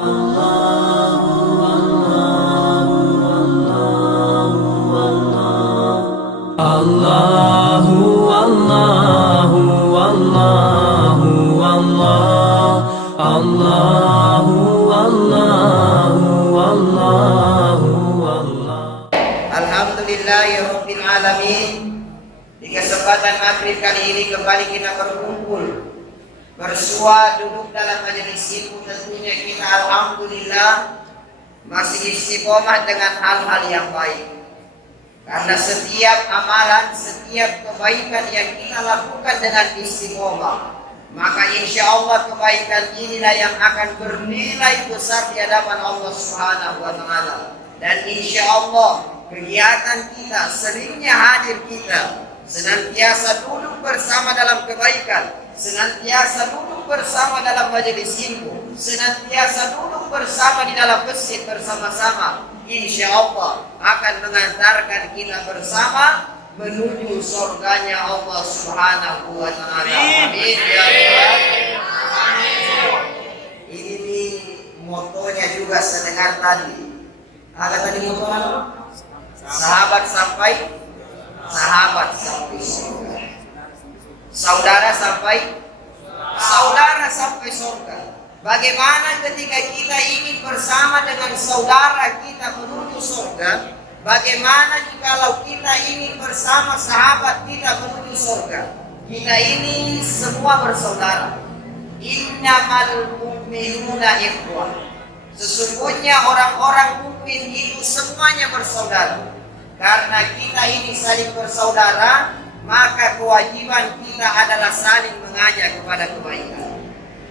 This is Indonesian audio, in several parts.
Allahu Allahu Allahu Allah Allahu Allahu Allahu Allah. Alhamdulillahirabbil alamin. Di kesempatan maghrib kali ini kembali kita berkumpul, bersua duduk dalam majelis ilmu. Tentunya kita alhamdulillah masih istiqomah dengan hal-hal yang baik. Karena setiap amalan, setiap kebaikan yang kita lakukan dengan istiqomah, maka insya Allah kebaikan inilah yang akan bernilai besar di hadapan Allah Subhanahu wa Ta'ala. Dan insya Allah kegiatan kita, seringnya hadir kita, senantiasa duduk bersama dalam kebaikan, senantiasa duduk bersama dalam majelis ilmu, senantiasa duduk bersama di dalam masjid bersama-sama, insya Allah akan mengantarkan kita bersama menuju surganya Allah Subhanahu wa Ta'ala. Amin ya Rabbal alamin. Ini nih motonya juga sedengar tadi. Ada tadi motonya sahabat sampai surga. Saudara sampai surga. Bagaimana ketika kita ingin bersama dengan saudara kita menuju surga? Bagaimana jikalau kita ingin bersama sahabat kita menuju surga? Kita ini semua bersaudara. Innamal mu'minuna ikhwah. Sesungguhnya orang-orang mukmin itu semuanya bersaudara. Karena kita ini saling bersaudara, maka kewajiban kita adalah saling mengajak kepada kebaikan.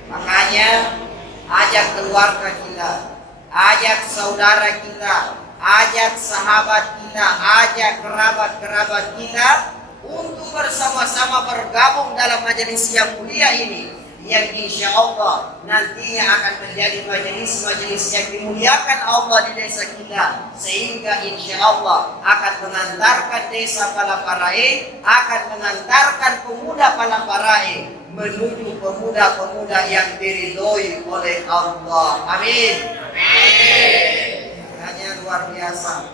Makanya ajak keluarga kita, ajak saudara kita, ajak sahabat kita, ajak kerabat-kerabat kita untuk bersama-sama bergabung dalam majelis yang mulia ini, yang insya Allah nantinya akan menjadi majelis-majelis yang dimuliakan Allah di desa kita, sehingga insya Allah akan mengantarkan desa Palangkaraya, akan mengantarkan pemuda Palangkaraya menuju pemuda-pemuda yang diridhoi oleh Allah. Amin. Hanya luar biasa.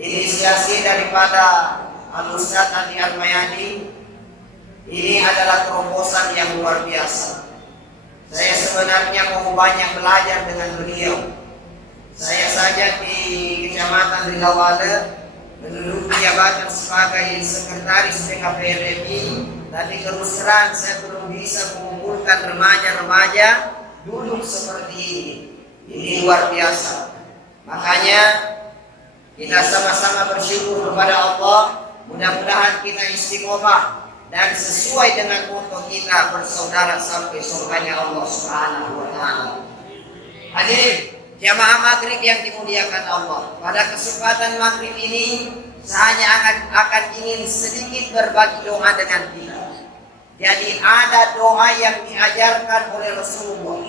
Inisiasi daripada Al-Ustaz Andi Al-Mayadi ini adalah terobosan yang luar biasa. Saya sebenarnya mau banyak belajar dengan beliau. Saya saja di Kecamatan Ridawala menduduki jabatan sebagai sekretaris PKPRMI, tapi terus terang saya belum bisa mengumpulkan remaja-remaja duduk seperti ini. Ini luar biasa. Makanya kita sama-sama bersyukur kepada Allah. Mudah-mudahan kita istiqomah dan sesuai dengan motto kita, bersaudara sampai surganya Allah Subhanahu wa Ta'ala. Hadirin jamaah maghrib yang dimuliakan Allah, pada kesempatan maghrib ini saya hanya akan ingin sedikit berbagi doa dengan kita. Jadi ada doa yang diajarkan oleh Rasulullah,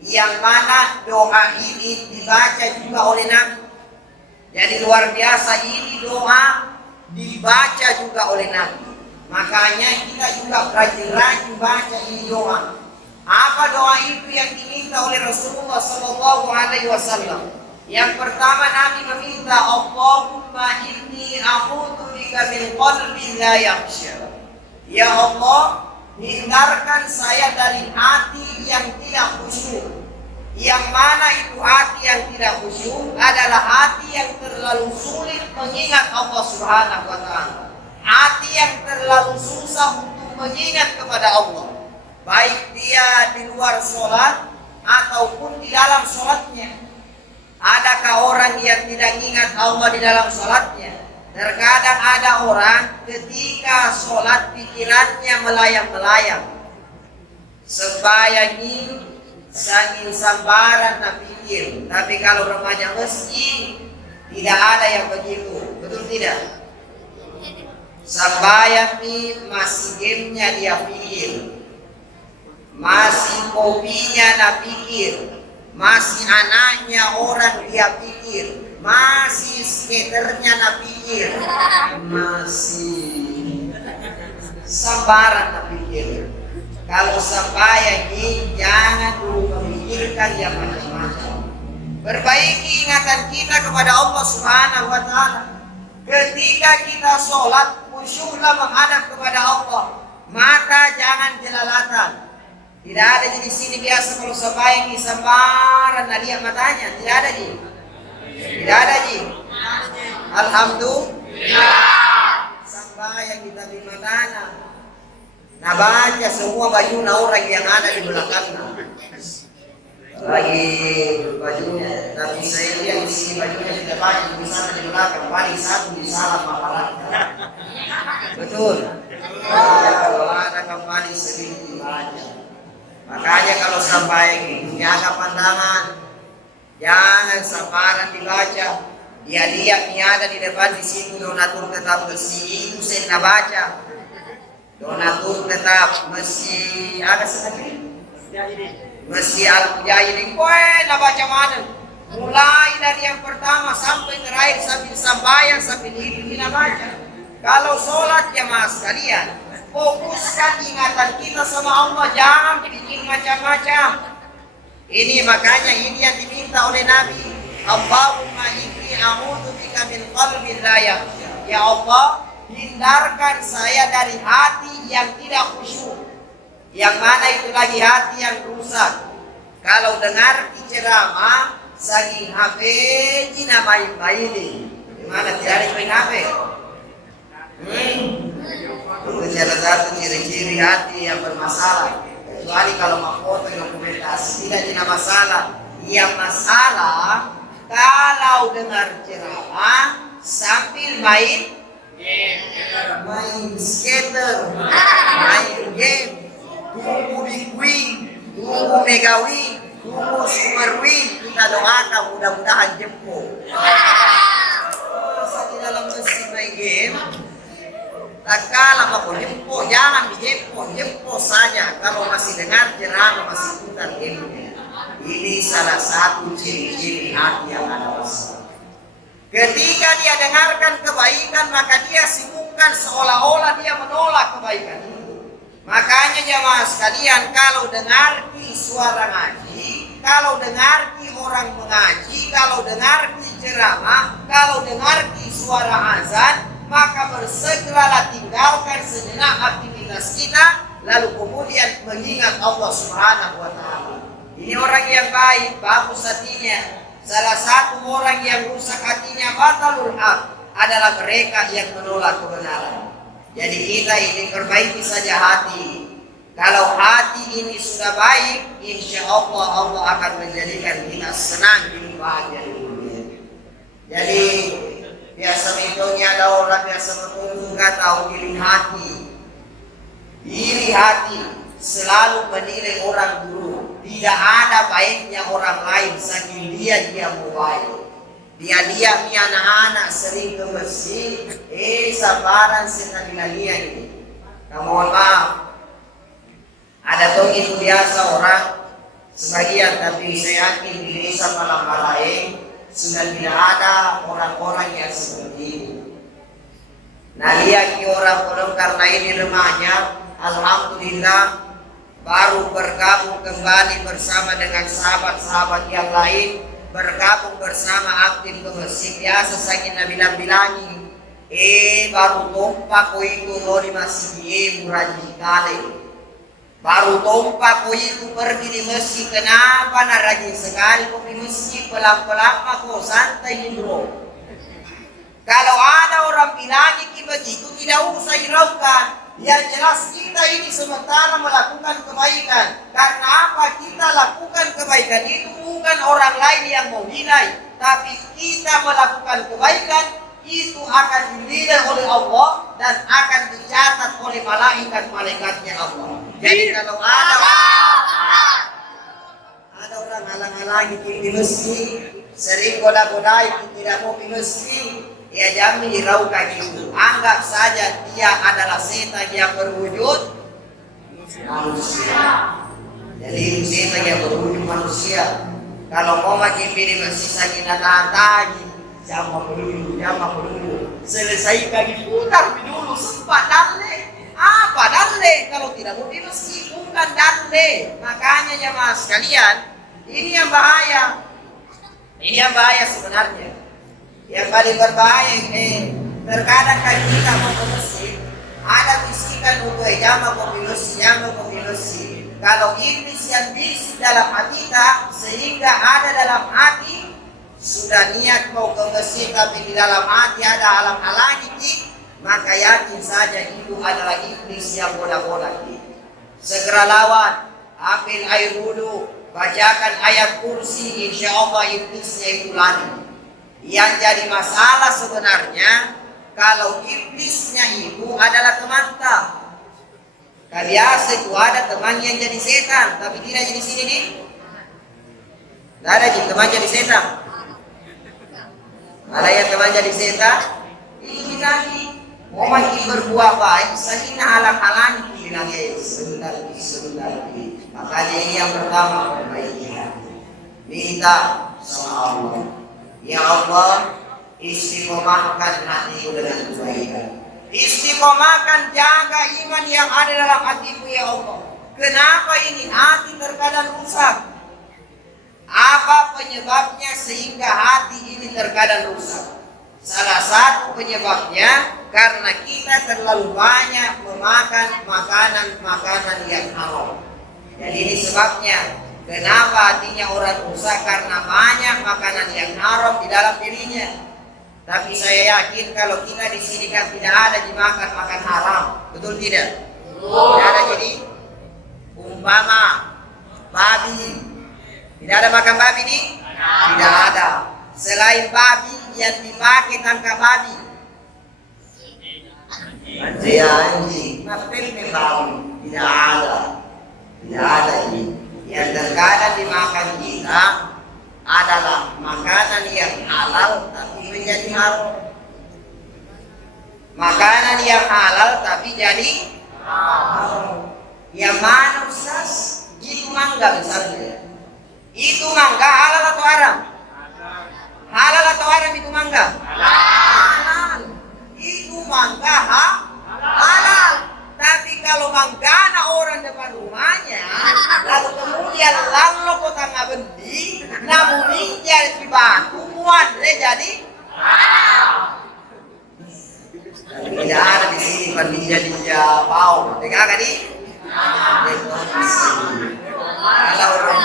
yang mana doa ini dibaca juga oleh Nabi. Jadi luar biasa, ini doa dibaca juga oleh Nabi. Makanya kita juga rajin-rajin baca ini doa. Apa doa itu yang diminta oleh Rasulullah Sallallahu Alaihi Wasallam? Yang pertama Nabi meminta, Allahumma inni a'udzu bika min qalbin la yakhsha. Ya Allah, hindarkan saya dari hati yang tidak khusyuk. Yang mana itu hati yang tidak khusyuk adalah hati yang terlalu sulit mengingat Allah Subhanahu wa Ta'ala. Hati yang terlalu susah untuk mengingat kepada Allah, baik dia di luar sholat ataupun di dalam sholatnya. Adakah orang yang tidak ingat Allah di dalam sholatnya? Terkadang ada orang ketika sholat pikirannya melayang-melayang. Sembahyang saking sambaran na pikir. Tapi kalau remaja masjid tidak ada yang begitu. Betul tidak? Sambayang masih gamenya dia pikir, masih kopinya dia pikir, masih anaknya orang dia pikir, masih skaternya dia pikir, masih sambaran dia pikir. Kalau sambayang ini jangan dulu memikir. memikirkan yang macam-macam. Perbaiki ingatan kita kepada Allah Subhanahu wa Ta'ala. Ketika kita sholat, khusyuklah menghadap kepada Allah. Mata jangan jelalatan. Tidak ada di sini biasa kalau sembahyang sambaran lihat matanya. Tidak ada ji. Tidak ada ji. Alhamdulillah. Sambayang kita di matanya. Nah baca semua baju orang yang ada di belakangnya. Lagi bajunya, tapi saya lihat di sini bajunya tidak banyak di sana di belakang. Paling satu di salah mahalnya. Betul. Ya, kalau ada kembali sedikit dibaca. Makanya kalau sampai jaga pandangan, jangan sambaran dibaca. Dia lihat ada di depan di situ donatur tetap bersih, itu saya tidak baca. Donatur tetap masih ada sedikit. Masih al-Mujahidin. Nak baca mana? Mulai dari yang pertama sampai terakhir sambil sambayang sambil itu kita baca. Kalau sholat jamaah sekalian, fokuskan ingatan kita sama Allah, jangan bikin macam-macam. Ini makanya ini yang diminta oleh Nabi. Allahumma inni a'udzubika min qalbin la yakhsha. Ya Allah, hindarkan saya dari hati yang tidak khusyuk. Yang mana itu lagi hati yang rusak. Kalau dengar ceramah saking HP Cina main-main. Gimana tidak ada main HP? Itu salah satu ciri-ciri hati yang bermasalah. Kecuali kalau mau foto dokumentasi tidak ada masalah. Yang masalah kalau dengar ceramah sambil main skater, main game, tunggu Big Wing, tunggu Mega Wing, tunggu Super Wing. Kita doakan mudah-mudahan jempol. Di dalam mesin main game, tak kalah apa jempol, jangan jempol saja. Kalau masih dengar ceramah masih putar game. Ini salah satu ciri-ciri hati yang ada masalah. Ketika dia dengarkan kebaikan, maka dia sibukkan seolah-olah dia menolak kebaikan itu. Makanya jamaah sekalian, kalau dengar suara ngaji, kalau dengar orang mengaji, kalau dengar ceramah, kalau dengar suara azan, maka bersegeralah tinggalkan sejenak aktivitas kita, lalu kemudian mengingat Allah Subhanahu wa Ta'ala. Ini orang yang baik, bagus hatinya. Salah satu orang yang rusak hatinya batalul haq adalah mereka yang menolak kebenaran. Jadi kita ini perbaiki saja hati. Kalau hati ini sudah baik, insya Allah Allah akan menjadikan kita senang hidup bahagia di dunia. Jadi biasa mitosnya ada orang biasa menunggu nggak tahu diri hati. Diri hati selalu menilai orang buruk. Tidak ada baiknya orang lain saking dia mau baik. Dia anak-anak sering ke masjid, sabaran setengah ini. Mohon maaf, ada tuh itu biasa orang sebagian, tapi saya yakin di desa Palangkaraya sudah tidak ada orang-orang yang seperti itu. Nah lihat orang karena ini remahnya, alhamdulillah baru bergabung kembali bersama dengan sahabat-sahabat yang lain, bergabung bersama aktif ke masjid. Biasa saya bilang-bilangi, baru tompak ko itu lo di masjid rajin kali. Baru tompak ko itu pergi di masjid, kenapa na rajin sekali kok di masjid, pelan-pelan kok santai bro. Kalau ada orang bilangi begitu tidak usah hiraukan. Yang jelas kita ini sementara melakukan kebaikan. Karena apa? Kita lakukan kebaikan itu bukan orang lain yang mau nilai, tapi kita melakukan kebaikan itu akan dinilai oleh Allah dan akan dicatat oleh malaikat-malaikatnya Allah. Jadi kalau ada orang halang-halangi di masjid, sering goda-godai tidak mau di masjid, ya jangan hiraukan itu. Anggap saja dia adalah setan yang berwujud manusia. Jadi setan yang berwujud manusia. Kalau mau makin pilih masih sakit tadi, jangan dulu. Selesaikan diputar dulu sempat dalle. Apa dalle? Kalau tidak mau di masjid bukan dalle. Makanya jemaah sekalian, Ini yang bahaya. Ini yang bahaya sebenarnya. Yang paling berbahaya terkadang kan kita mau ke masjid, ada bisikan untuk jama komilusi. Kalau iblis yang bisik dalam hati kita, sehingga ada dalam hati, sudah niat mau ke masjid tapi di dalam hati ada halang-halangi, maka yakin saja itu adalah iblis yang bola-bola. Segera lawan, ambil air wudhu, bacakan ayat kursi, insya Allah iblisnya itu lari. Yang jadi masalah sebenarnya, kalau iblisnya itu adalah teman kita. Biasa itu ada teman yang jadi setan, tapi tidak jadi sini nih. Tidak ada teman jadi setan. Ada yang teman jadi setan, itu kita mau mati berbuat baik, sehingga halang-halangi bilang sebentar lagi. Makanya ini yang pertama, perbaiki hati. Minta sama Allah. Ya Allah, istiqomahkan hatiku dengan kebaikan. Istiqomahkan, jaga iman yang ada dalam hatiku ya Allah. Kenapa ini hati terkadang rusak? Apa penyebabnya sehingga hati ini terkadang rusak? Salah satu penyebabnya karena kita terlalu banyak memakan makanan yang haram. Jadi ini sebabnya. Kenapa hatinya orang rusak? Karena banyak makanan yang haram di dalam dirinya. Tapi saya yakin kalau kita di sini kan tidak ada dimakan makan haram, betul tidak? Tidak ada. Jadi umpama babi, tidak ada makan babi nih? Tidak ada. Selain babi yang dipakai tangkap babi, anjing, babi, tidak ada. Tidak ada ini. Yang terkadang dimakan kita adalah makanan yang halal tapi menjadi haram. Makanan yang halal tapi jadi haram. Yang mana Ustaz? Itu mangga misalnya. Itu mangga halal atau haram? Halal atau haram itu mangga? Halal. Itu mangga halal. Tapi kalau manggana orang depan rumahnya, lalu kemudian lalu kota ngabendi, namun ninja di batu muat jadi tidak ada di sini kan ninja pau, dengar kan ini? Kalau orang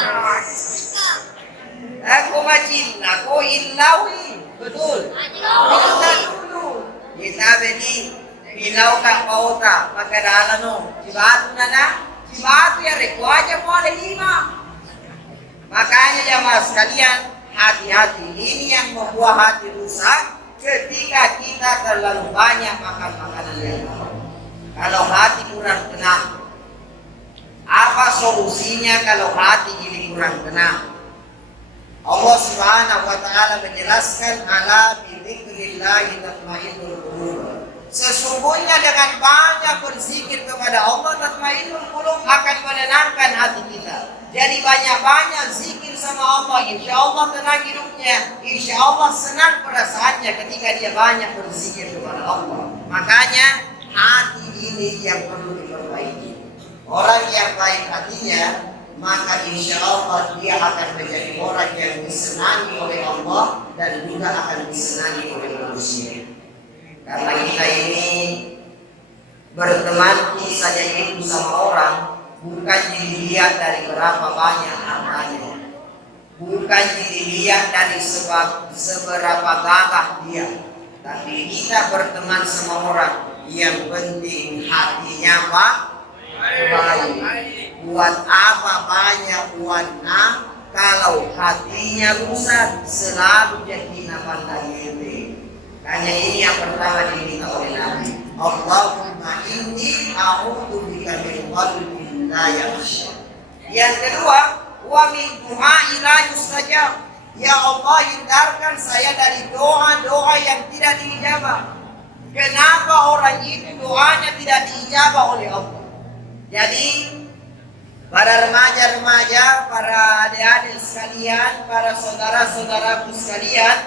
aku macin, aku ilawi, betul. Kita dulu, kita beri. Ilaw ka pauta, magkadala no. Cibatu na. Cibatu ya rekwaja mo ada 5. Makanya jamaah sekalian, hati-hati. Ini yang membuat hati rusak ketika kita terlalu banyak makan makanan yang haram. Kalau hati kurang tenang, apa solusinya kalau hati ini kurang tenang? Allah Subhanahu wa taala menjelaskan ala bi dzikrillah tatmainnul qulub. Sesungguhnya dengan banyak berzikir kepada Allah, tatmainnul qulub akan menenangkan hati kita. Jadi banyak-banyak zikir sama Allah, insya Allah tenang hidupnya, insya Allah senang perasaannya ketika dia banyak berzikir kepada Allah. Makanya hati ini yang perlu diperbaiki. Orang yang baik hatinya, maka insya Allah dia akan menjadi orang yang disenangi oleh Allah dan juga akan disenangi oleh manusia. Karena kita ini berteman saja itu sama orang bukan dilihat dari berapa banyak hartanya, bukan dilihat dari seberapa gagah dia, tapi kita berteman sama orang yang penting hatinya baik. Buat apa banyak uangnya kalau hatinya rusak? Selalu jadi pandang ini. Hanya ini yang pertama diminta oleh Nabi. Allahumma inni a'udzubika min qalbin la yakhsha. Yang kedua, wa min du'a'i la yustajab. Ya Allah, hindarkan saya dari doa-doa yang tidak diijabah. Kenapa orang itu doanya tidak diijabah oleh Allah? Jadi para remaja-remaja, para adik-adik sekalian, para saudara-saudaraku sekalian,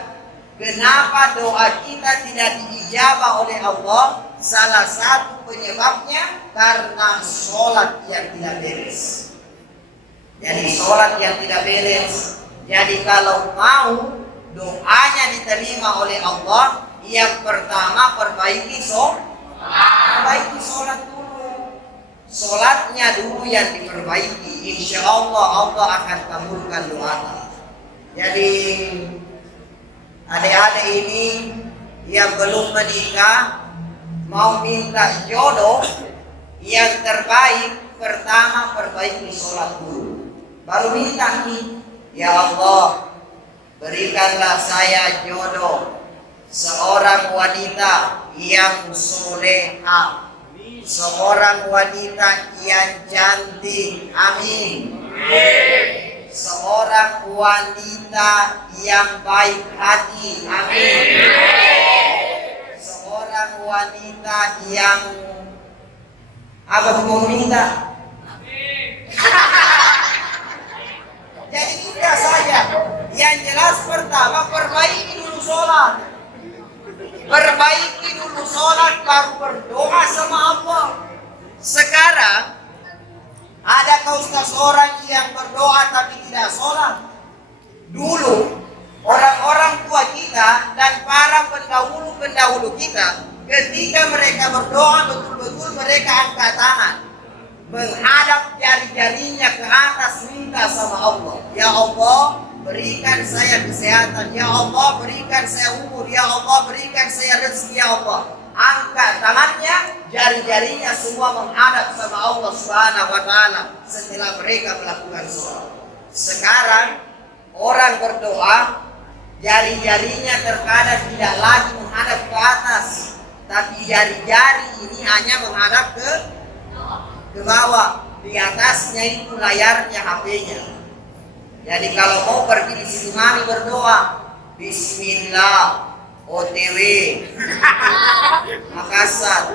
kenapa doa kita tidak diijabah oleh Allah? Salah satu penyebabnya karena sholat yang tidak beres. Jadi sholat yang tidak beres. Jadi kalau mau doanya diterima oleh Allah, yang pertama perbaiki sholat dulu. Sholatnya dulu yang diperbaiki. Insya Allah Allah akan kabulkan doa. Jadi adik-adik ini yang belum menikah mau minta jodoh yang terbaik, pertama perbaiki sholat dulu. Baru minta nih, ya Allah berikanlah saya jodoh seorang wanita yang soleha, seorang wanita yang cantik, amin. Seorang wanita yang baik hati, amin. Seorang wanita yang apa mau minta? Jadi tidak saja. Yang jelas pertama perbaiki dulu sholat. Perbaiki dulu sholat baru berdoa sama Allah. Sekarang adakah ustaz orang yang berdoa tapi tidak sholat? Dulu orang-orang tua kita dan para pendahulu kita, ketika mereka berdoa betul-betul mereka angkat tangan, menghadap jari-jarinya ke atas, minta sama Allah, ya Allah berikan saya kesehatan, ya Allah berikan saya umur, ya Allah berikan saya rezeki, ya Allah. Angkat tangannya, jari-jarinya semua menghadap sama Allah Subhanahu wa Ta'ala setelah mereka melakukan sholat. Sekarang orang berdoa, jari-jarinya terkadang tidak lagi menghadap ke atas, tapi jari-jari ini hanya menghadap ke bawah. Di atasnya itu layarnya HP-nya. Jadi kalau mau pergi di sini mari berdoa, Bismillah, OTW, Makassar,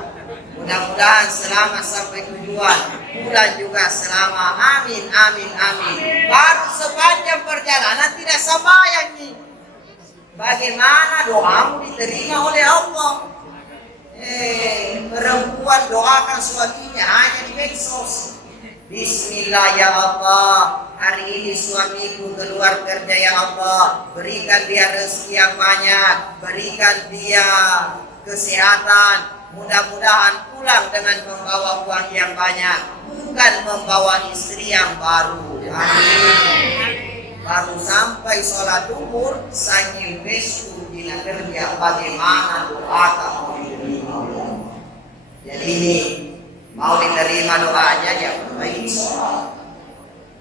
mudah-mudahan selamat sampai tujuan, pulang juga selamat, amin, amin, amin. Baru sepanjang perjalanan tidak sembahyang nih. Bagaimana doamu diterima oleh Allah? Perempuan doakan suaminya hanya di medsos. Bismillah ya Allah, hari ini suamiku keluar kerja ya Allah, berikan dia rezeki yang banyak, berikan dia kesehatan, mudah-mudahan pulang dengan membawa uang yang banyak, bukan membawa istri yang baru. Amin. Baru sampai sholat duhur, saking besku bila kerja, bagaimana doa kamu diterima. Jadi ini mau diterima doanya ya perbaiki sholat.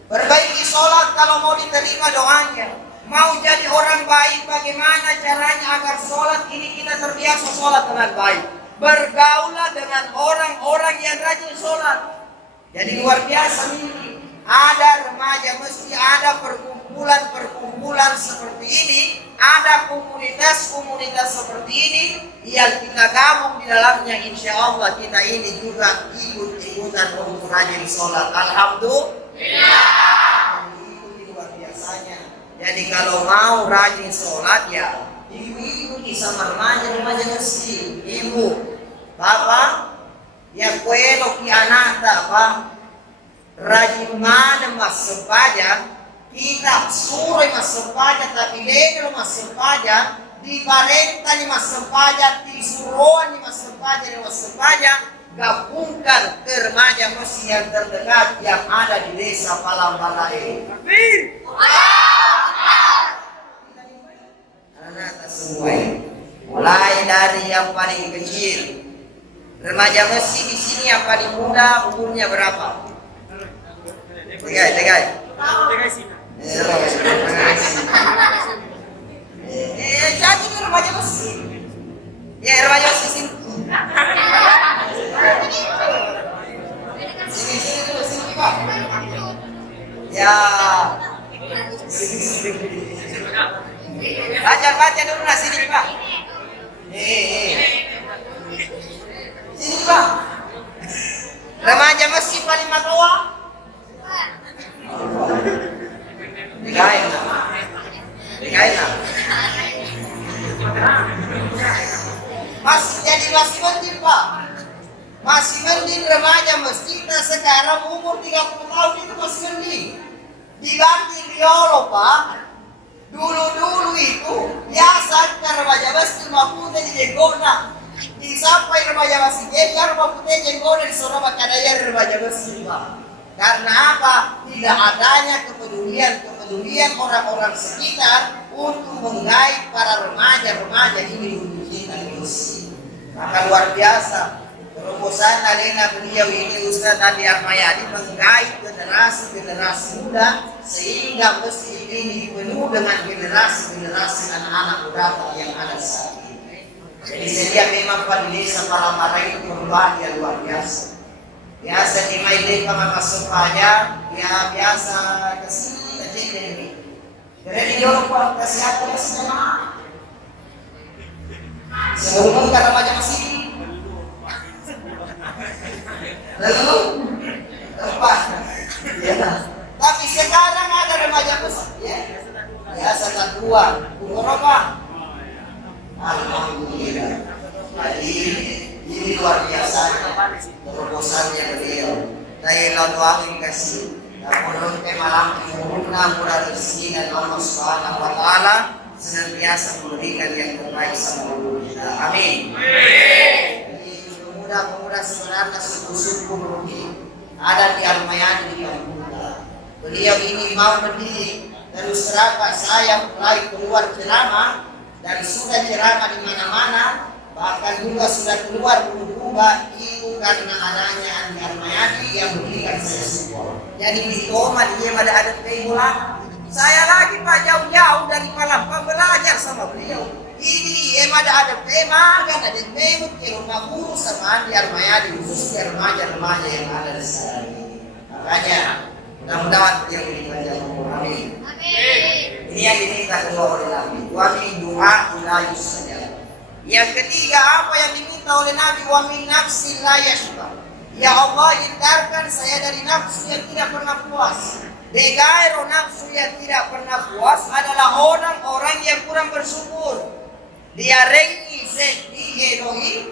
Perbaiki sholat kalau mau diterima doanya. Mau jadi orang baik, bagaimana caranya agar sholat ini kita terbiasa sholat dengan baik. Bergaulah dengan orang-orang yang rajin sholat. Jadi luar biasa ini. Ada remaja mesti ada perkumpulan seperti ini, ada komunitas seperti ini yang kita gabung di dalamnya. Insya Allah kita ini juga ikut-ikutan untuk rajin sholat. Alhamdulillah. Itu luar biasanya. Jadi kalau mau rajin sholat ya ibu-ibu sama remaja mesti, ibu, bapak, ya kuelo ki anak apa rajin mana mas sempaja, kita suruh mas sempaja tapi leno mas sempaja, di parenta ni mas sempaja, di suruhan ni mas sempaja, gabungkan ke remaja mesti yang terdekat yang ada di desa Palambalae. Amin. Anak semua mulai dari yang paling kecil, remaja mesti di sini yang paling muda umurnya berapa? Tegai. Jadi remaja mesti. Ya remaja mesti sini. Sini dulu sini Pak. Ya. Baca dulu lah sini Pak. Sini Pak. Remaja mesti paling matoa. Dikain lah. Masih mending Pak. Masih mending remaja mesti kita sekarang umur 30 tahun itu masih mending. dibanding Riolo Pak. Dulu-dulu itu biasa kan remaja besi maupun di jenggona disampai remaja besi jadi maupun jenggona di Soraba kadaya remaja besi Pak. Karena apa? Tidak adanya kepedulian orang-orang sekitar untuk menggait para remaja-remaja ini untuk cinta Yesus. Maka luar biasa terobosan alena beliau ini Ustaz Andi Armayadi menggait generasi muda sehingga masjid ini penuh dengan generasi anak-anak muda yang ada saat ini. Jadi saya lihat memang pada desa para itu perubahan yang luar biasa. Biasa di main masuk aja, ya biasa kesini kecil ini. Jadi dia lupa kesehatan semua. Sebelum karena macam masih lalu tempat. Ya. Tapi sekarang ada remaja besar, ya. Biasa kedua, umur apa? Alhamdulillah. Jadi ini luar biasa terobosannya beliau. Saya lalu kasih menurut malam murna murah rezeki dan Allah Subhanahu wa taala senantiasa memberikan yang terbaik sama kita. Amin. Jadi pemuda-pemuda sebenarnya suku-suku Rohingya ada di Armayadi di kampung. Beliau ini mau mendidik terus terang saya mulai keluar ceramah dan sudah ceramah di mana-mana. Bahkan juga sudah keluar berubah itu karena adanya Andi Armayadi yang memberikan saya support. Jadi di Toma dia ada pemula. Saya lagi Pak jauh-jauh dari Palembang belajar sama beliau. Ini ada tema kan ada memut ke rumah guru sama Andi Armayadi khususnya remaja-remaja yang ada di sana. Makanya mudah-mudahan beliau dipanjang umur. Amin. Ini yang diminta kedua oleh Nabi. Wa min du'a ila yusajab. Yang ketiga apa yang diminta oleh Nabi wa min nafsin la yashba. Ya Allah hindarkan saya dari nafsu yang tidak pernah puas. Degairo nafsu yang tidak pernah puas adalah orang-orang yang kurang bersyukur. Dia rengi sedih edohi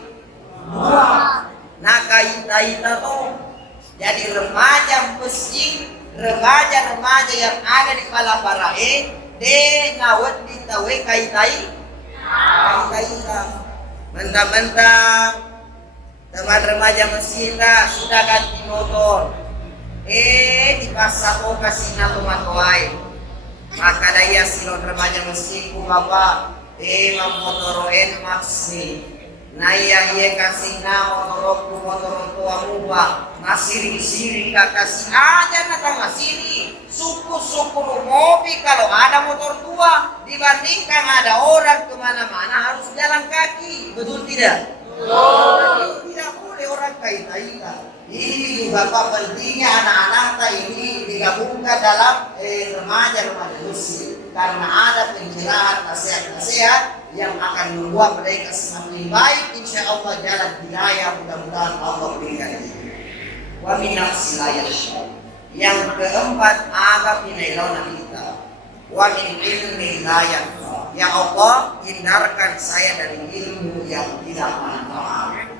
dua. Nakaita to. Jadi remaja mesjid, remaja-remaja yang ada di Palaparae de nawat ditawe kaitai mentang-mentang teman remaja Mesira sudah ganti motor di pasar kasih nato matoai maka daya silon remaja Mesirku bapak memotoroen maksi naya ia kasih na motor tua muba masiri-siri kasih aja nata masiri suku-suku mobil kalau ada motor tua dibandingkan ada orang kemana-mana harus jalan kaki, betul tidak? Betul. Tidak boleh orang kait-kaitan. Ini juga Bapak pentingnya anak-anak ini digabungkan dalam remaja-remaja muslim karena ada pencerahan nasihat-nasihat yang akan membuat mereka semakin baik. Insya Allah jalan hidayah mudah-mudahan Allah berikan. Wa min nafsi la yashqa. Yang keempat agak pinailauna kita. Wa min ilmi la yanfa. Ya Allah hindarkan saya dari ilmu yang tidak manfaat.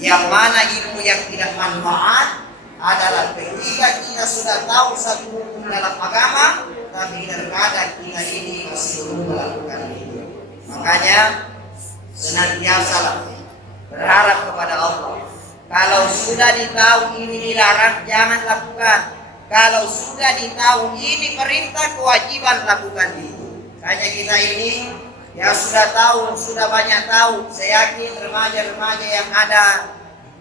Yang mana ilmu yang tidak manfaat adalah ketika kita sudah tahu satu hukum dalam agama, tapi terkadang kita ini masih belum melakukan itu. Makanya senantiasa berharap kepada Allah. Kalau sudah ditahu ini dilarang, jangan lakukan. Kalau sudah ditahu ini perintah, kewajiban lakukan itu. Hanya kita ini ya sudah tahu, sudah banyak tahu. Saya yakin remaja-remaja yang ada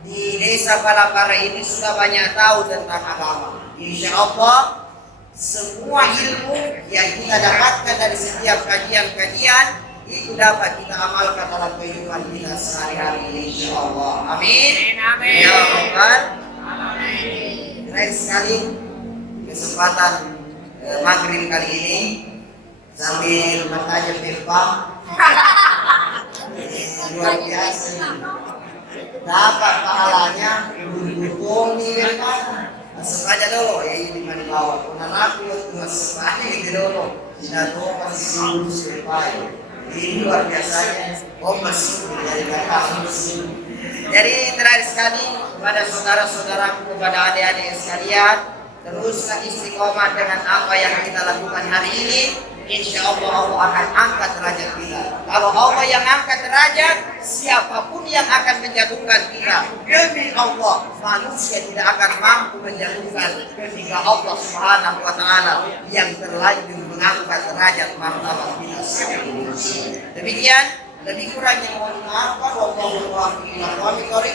di desa Palapara ini sudah banyak tahu tentang agama. Insya Allah semua ilmu yang kita dapatkan dari setiap kajian-kajian itu dapat kita amalkan dalam kehidupan kita sehari-hari ini. Insya Allah. Amin. Amin. Ya Rabbal Alamin. Terakhir sekali kesempatan maghrib kali ini sambil bertanya Bapak luar biasa dapat pahalanya dukung di Bapak sepaja dulu ya ini mana bawah karena aku cuma sepaja ini dulu tidak tahu pasti sepaja ini luar biasanya masuk dari kata jadi terakhir sekali kepada saudara-saudaraku kepada adik-adik sekalian teruslah istiqomah dengan apa yang kita lakukan hari ini, insya Allah Allah akan angkat derajat kita. Kalau Allah yang angkat derajat, siapapun yang akan menjatuhkan kita, demi Allah manusia tidak akan mampu menjatuhkan ketika Allah Subhanahu wa Ta'ala yang terlanjur mengangkat derajat martabat kita. Demikian, lebih kurangnya mohon maaf.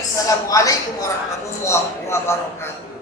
Wassalamualaikum warahmatullahi wabarakatuh.